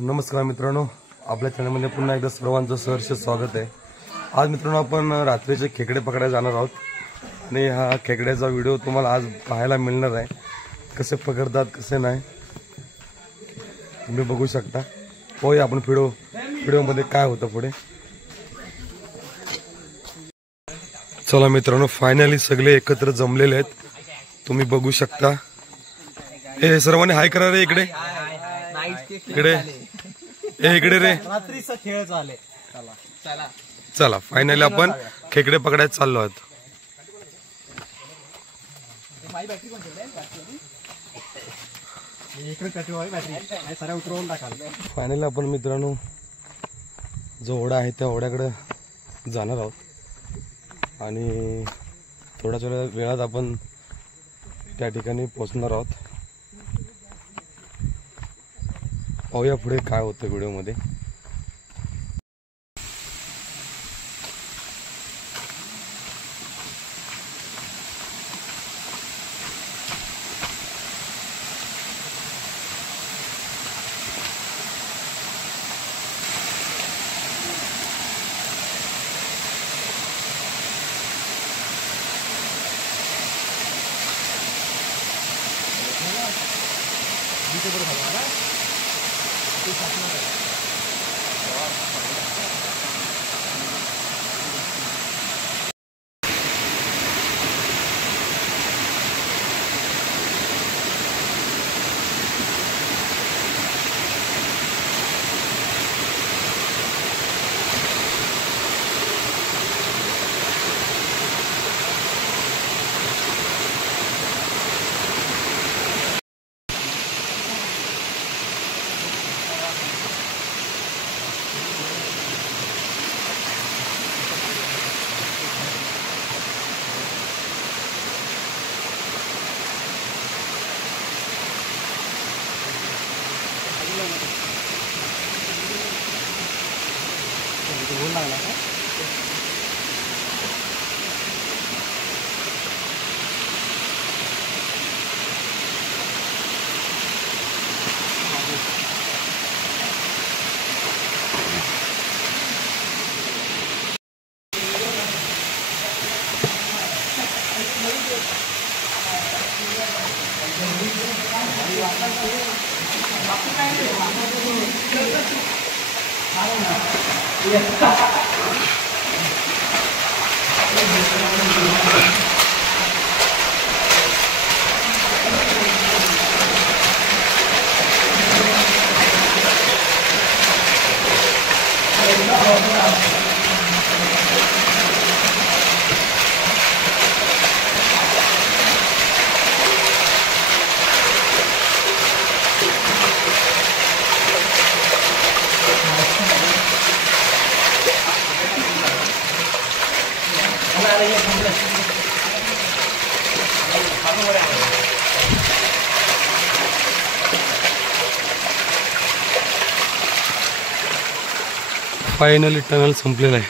नमस्कार मित्रांनो, आपल्या चॅनलमध्ये पुन्हा एकदा सर्वांचं सहर्ष स्वागत आहे। आज मित्रांनो आपण रात्रीचे खेकडे पकडायला जाणार आहोत आणि हा खेकड्याचा व्हिडिओ तुम्हाला आज पाहायला मिळणार आहे। कसे पकडतात कसे नाही तुम्ही बघू शकता। होय, आपण व्हिडिओमध्ये काय होतं पुढे। चला मित्रांनो, फायनली सगळे एकत्र जमलेले आहेत, तुम्ही बघू शकता। हे सर्वांनी हाय करा रे, इकडे इकडे इकडे रे, रात्रीचा खेळ चाले। चला चला फायनली आपण खेकडे पकडायला चाललो आहोत। फायनली आपण मित्रांनो जो ओढा आहे त्या ओढ्याकडे जाणार आहोत आणि थोड्याच वेळात आपण त्या ठिकाणी पोहोचणार आहोत। पाहूया पुढे काय होतं व्हिडिओमध्ये। फायनली टनल संपलेला आहे।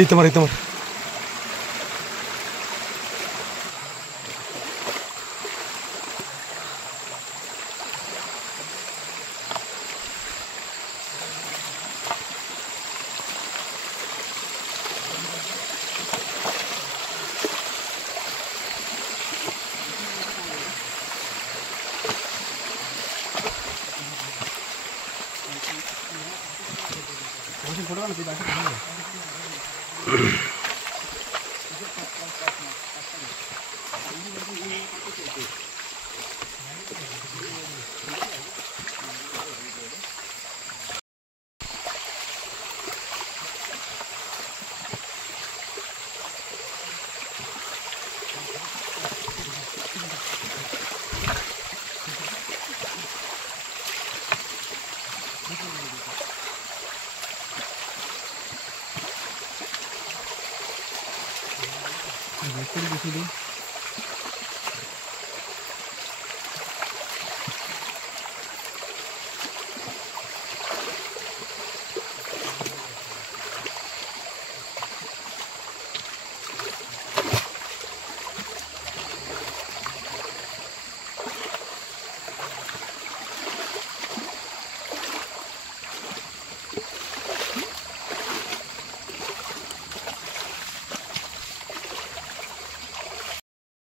इथं मार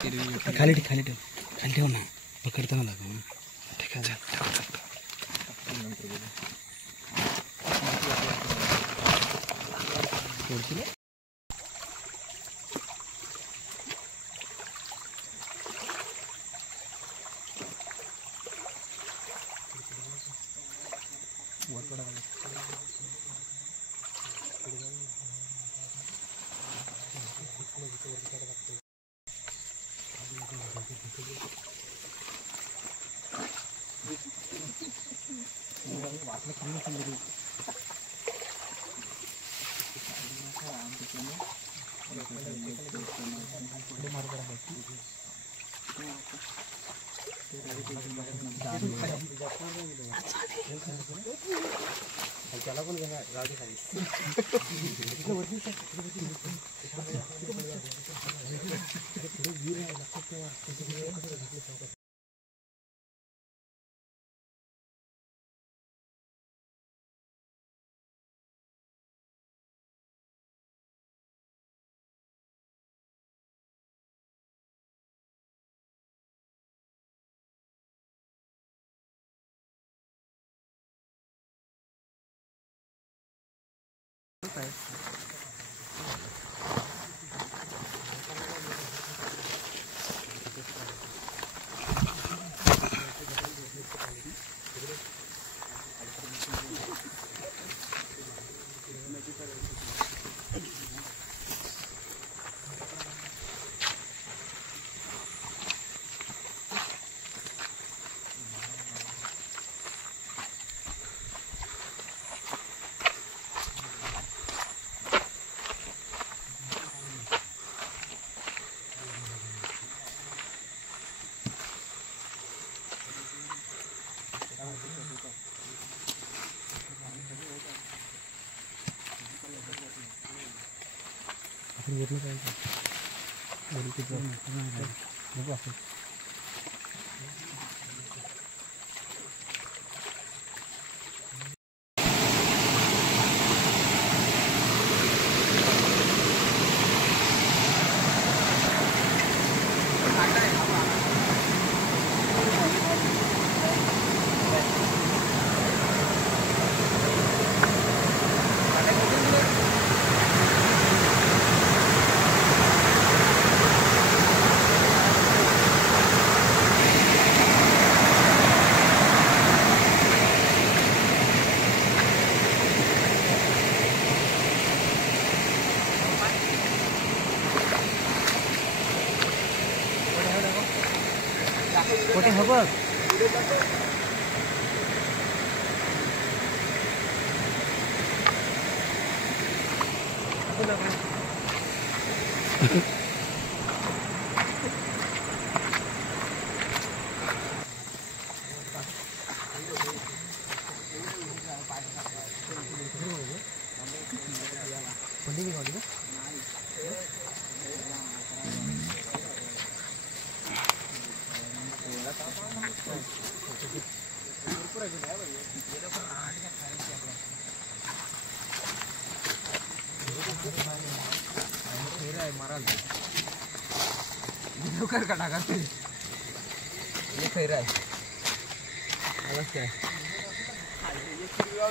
खाली ठेव खाली ठेव ना पकडताना लागू ठीक आहे चल कुठे हो बघ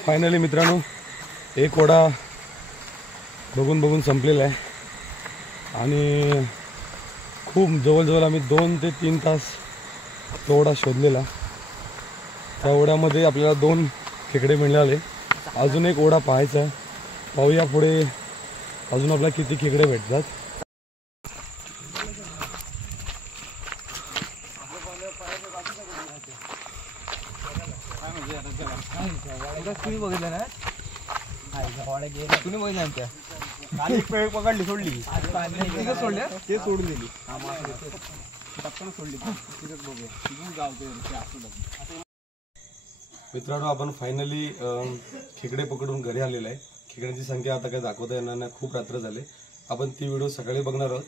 फायनली मित्रांनो एक ओढा बघून संपलेला आहे आणि खूप जवळजवळ आम्ही 2 ते 3 तास तो ओढा शोधलेला. त्या ओढ्यामध्ये आपल्याला 2 खेकडे मिळाले. अजून एक ओढा पाहायचा, पाहूया पुढे अजून आपल्याला किती खेकडे भेटतात. तुम्ही बघितलं ना तुम्ही बघितलं त्या काल एक वेळ पकडली सोडली सोडल्या ते सोडून दिली सोडली मित्रांनो आपण फायनली खेकडे पकडून घरी आलेलो आहे. खेकड्यांची संख्या आता काही दाखवता येणार नाही, खूप रात्र झाले. आपण ती व्हिडिओ सकाळी बघणार आहोत.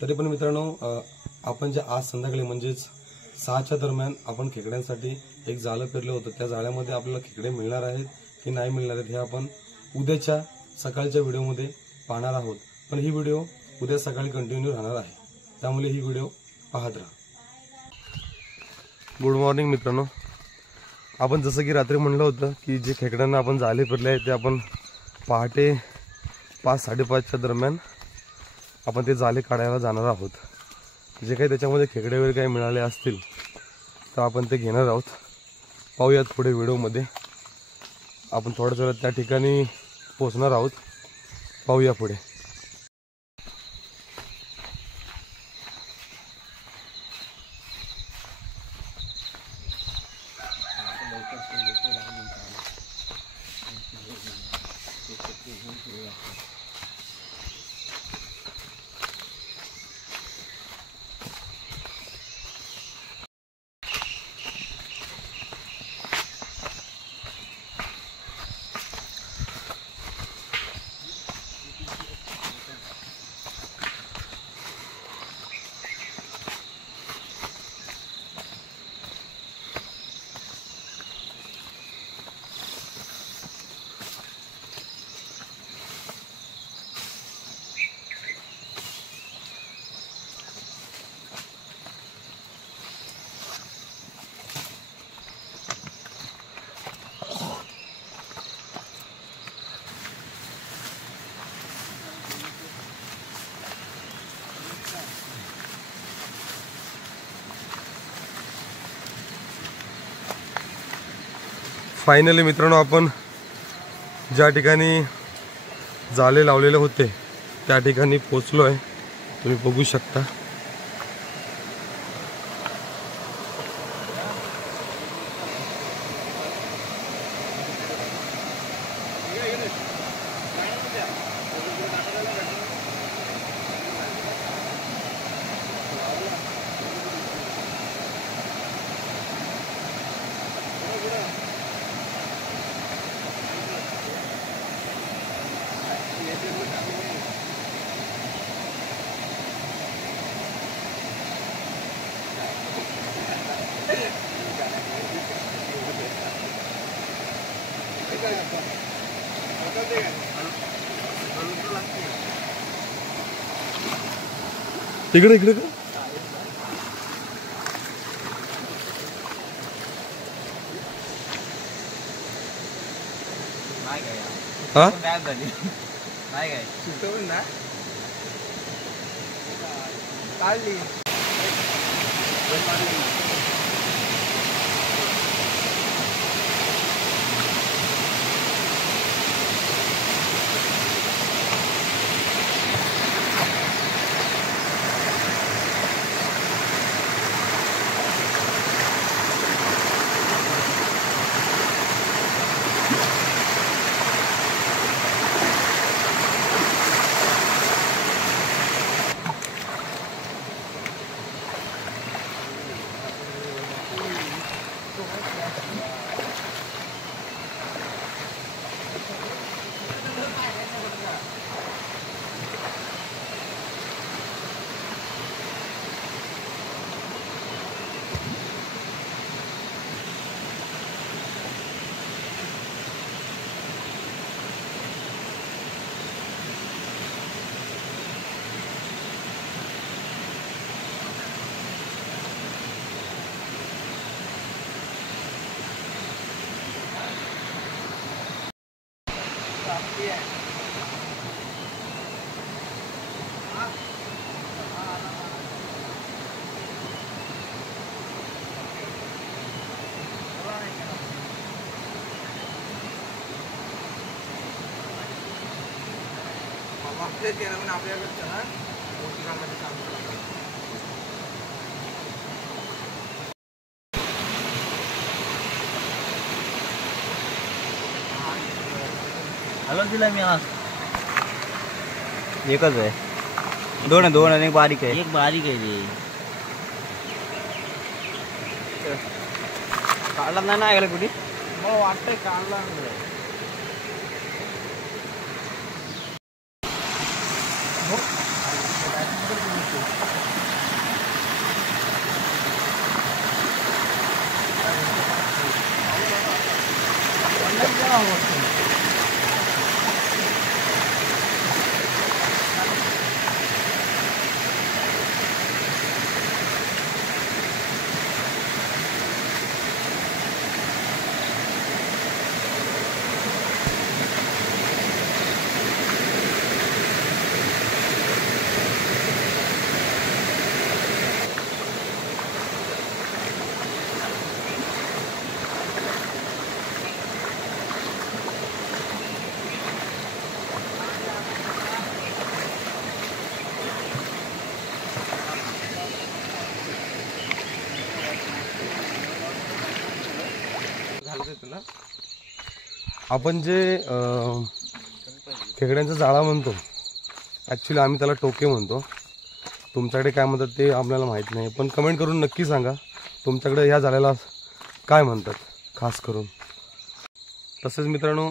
तरी पण मित्रांनो आपण जे आज संध्याकाळी म्हणजेच 6च्या दरम्यान आपण खेकड्यांसाठी एक जाळं पेरलं होतं, त्या जाळ्यामध्ये आपल्याला खेकडे मिळणार आहेत की नाही मिळणार आहेत हे आपण उद्याच्या सकाळच्या व्हिडिओमध्ये पाहणार आहोत. पण ही व्हिडिओ उद्या सकाळी कंटिन्यू राहणार आहे. त्यामुळे ही व्हिडिओ पाहत राहा. गुड मॉर्निंग मित्रांनो. आपण जसं की रात्री म्हणलं होतं की जे खेकड्यांना आपण जाळे फिरले आहे ते आपण पहाटे 5-5:30च्या दरम्यान आपण ते जाळे काढायला जाणार आहोत. जे काही त्याच्यामध्ये खेकडे वगैरे काही मिळाले असतील तर आपण ते घेणार आहोत. पाहूयात पुढे व्हिडिओमध्ये. आपण थोड्याच वेळात त्या ठिकाणी पोहोचणार आहोत. पाहूया पुढे. फायनली मित्रांनो आपण ज्या ठिकाणी जाळे लावलेले होते त्या ठिकाणी पोचलो आहे. तुम्ही बघू शकता. इकडे इकडे का हा नाही काय सुटवून ना काढली. आपल्याकडचं ना मोठी कामाची काम हलवून दिला मी आज. एकच आहे. दोन आणि एक बारीक आहे. एक बारीक आहे रे. काढला नाही ना कुठे मला वाटतंय काढला. आपण जे खेकड्यांचा जाळा म्हणतो, ॲक्च्युली आम्ही त्याला टोके म्हणतो. तुमच्याकडे काय म्हणतात ते आपल्याला माहीत नाही, पण कमेंट करून नक्की सांगा तुमच्याकडे ह्या जाळ्याला काय म्हणतात खास करून. तसेच मित्रांनो,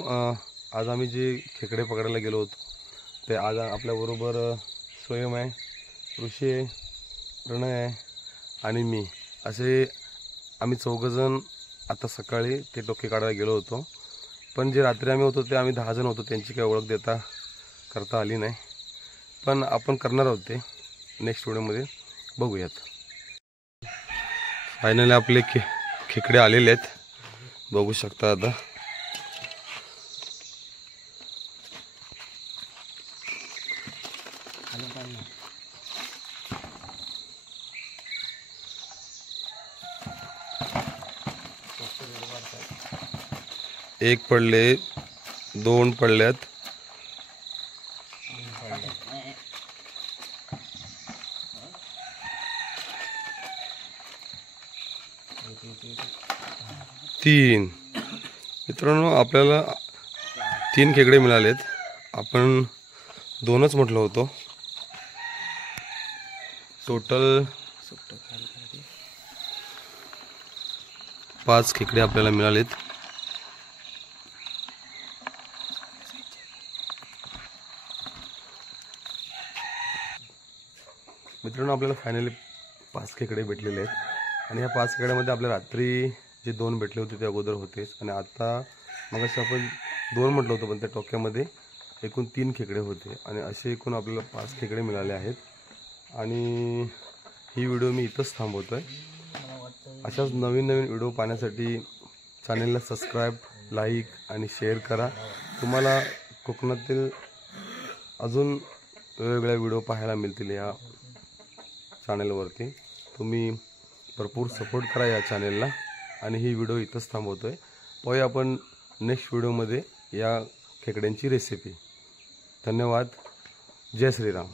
आज आम्ही जे खेकडे पकडायला गेलो होतो ते आज आपल्याबरोबर स्वयं आहे, ऋषी आहे, प्रणय आहे आणि मी, असे आम्ही चौघंजण आता सकाळी ते टोके काढायला गेलो होतो. पण जे रात्री आम्ही होतो ते आम्ही 10 जण होतो, त्यांची काही ओळख करता आली नाही, पण आपण करणार आहोत ते नेक्स्ट व्हिडिओमध्ये बघूयात. फायनली आपले खेकडे आलेले आहेत, बघू शकता आता. एक पडले, 2 पडल्यात, 3. मित्रांनो, आपल्याला 3 खेकडे मिळालेत. आपण 2च म्हटलं होतो. टोटल 5 खेकडे आपल्याला मिळालेत. मित्रांनो, आपल्याला फायनली 5 खेकडे भेटलेले आहेत आणि ह्या 5 खेकड्यामध्ये आपल्या रात्री जे 2 भेटले होते ते अगोदर होतेच आणि आता मगाशी आपण 2 म्हटलं होतं, पण त्या टोक्यामध्ये एकूण 3 खेकडे होते आणि असे एकूण आपल्याला 5 खेकडे मिळाले आहेत. आणि ही व्हिडिओ मी इथंच थांबवतो आहे. अशाच नवीन व्हिडिओ पाहण्यासाठी चॅनेलला सबस्क्राईब, लाईक आणि शेअर करा. तुम्हाला कोकणातील अजून वेगवेगळ्या व्हिडिओ पाहायला मिळतील या चॅनेलवरती. तुम्ही भरपूर सपोर्ट करा या चॅनेलला आणि ही व्हिडिओ इथंच थांबवतो आहे. पाहूया आपण नेक्स्ट व्हिडिओमध्ये या खेकड्यांची रेसिपी. धन्यवाद. जय श्रीराम.